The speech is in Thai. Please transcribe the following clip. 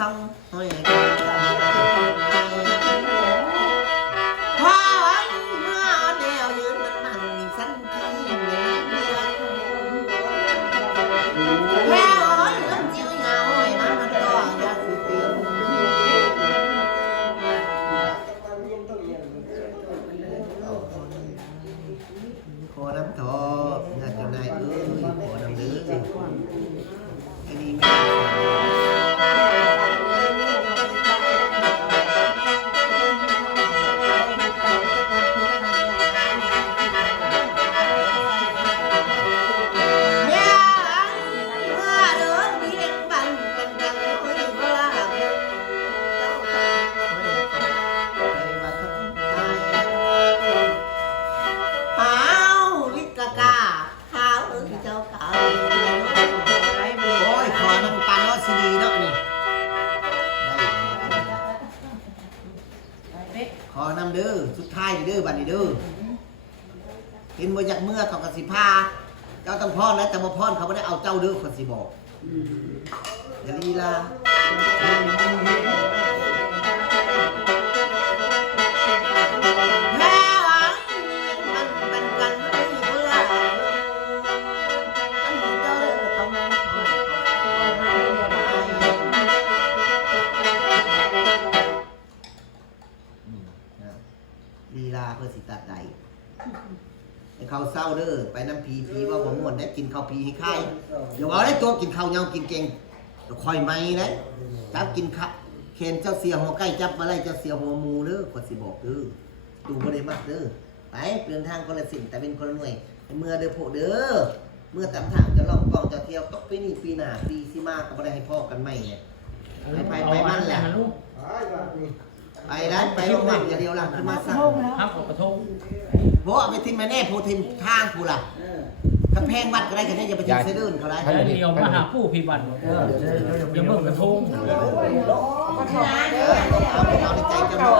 ทองห้อยพอเมื่อเดียวยืนมันสันทีแล้วเรื่องจิ้วเหงาไอ้มันก็อยากสิเตียวขอน้ำทองงานเจ้านายเอ้ยขอน้ำเด้อไอ้นี่แม่ขอนำเด้อสุดท้ายเด้อบัดนี้เด้อเห็นบ่อยากเมื่อเขากสิพาเจ้าต้องพรแล้วแต่บ่พรเขาบ่ได้เอาเจ้าเด้อเขาสิบอกอย่าลีลาลีลาเพื่อสิตัดใดให้เขาเศร้าเด้อไปน้ำพีว่าผมม่วนได้กินข้าวพีให้ใครเดี๋ยวเอาได้ตัวกินข้าวเหนียวกินเก่งคอยไม่ได้จับกินข้าวเคนเจ้าเสียหัวไก่จับมาไล่เจ้าเสียหัวมูเด้อคนสิบอกเด้อดูบ่ได้มากเด้อไปเปลี่ยนทางคนละสิ่งแต่เป็นคนละหน่วยเมื่อเด้อโผเด้อเมื่อตามทางจะล่องกองจะเที่ยวตกปีนี้ปีหน้าปีสิมาก็บ่ได้ให้พ่อกันไม่เนี่ยไปมันแหละไปนั้นไปลงมันอย่าเดียวหลังขึ้นมาสั่งครับกระทงโว้ไปทิ้งมาแน่โพทิ้งทางกูล่ะกำแพงวัดก็ได้กันได้อย่าไปทิ้งเสดืนเขาได้เดียวมาหาผู้พิบัติอย่าเบิ่งกระทงเอาในใจกันหมด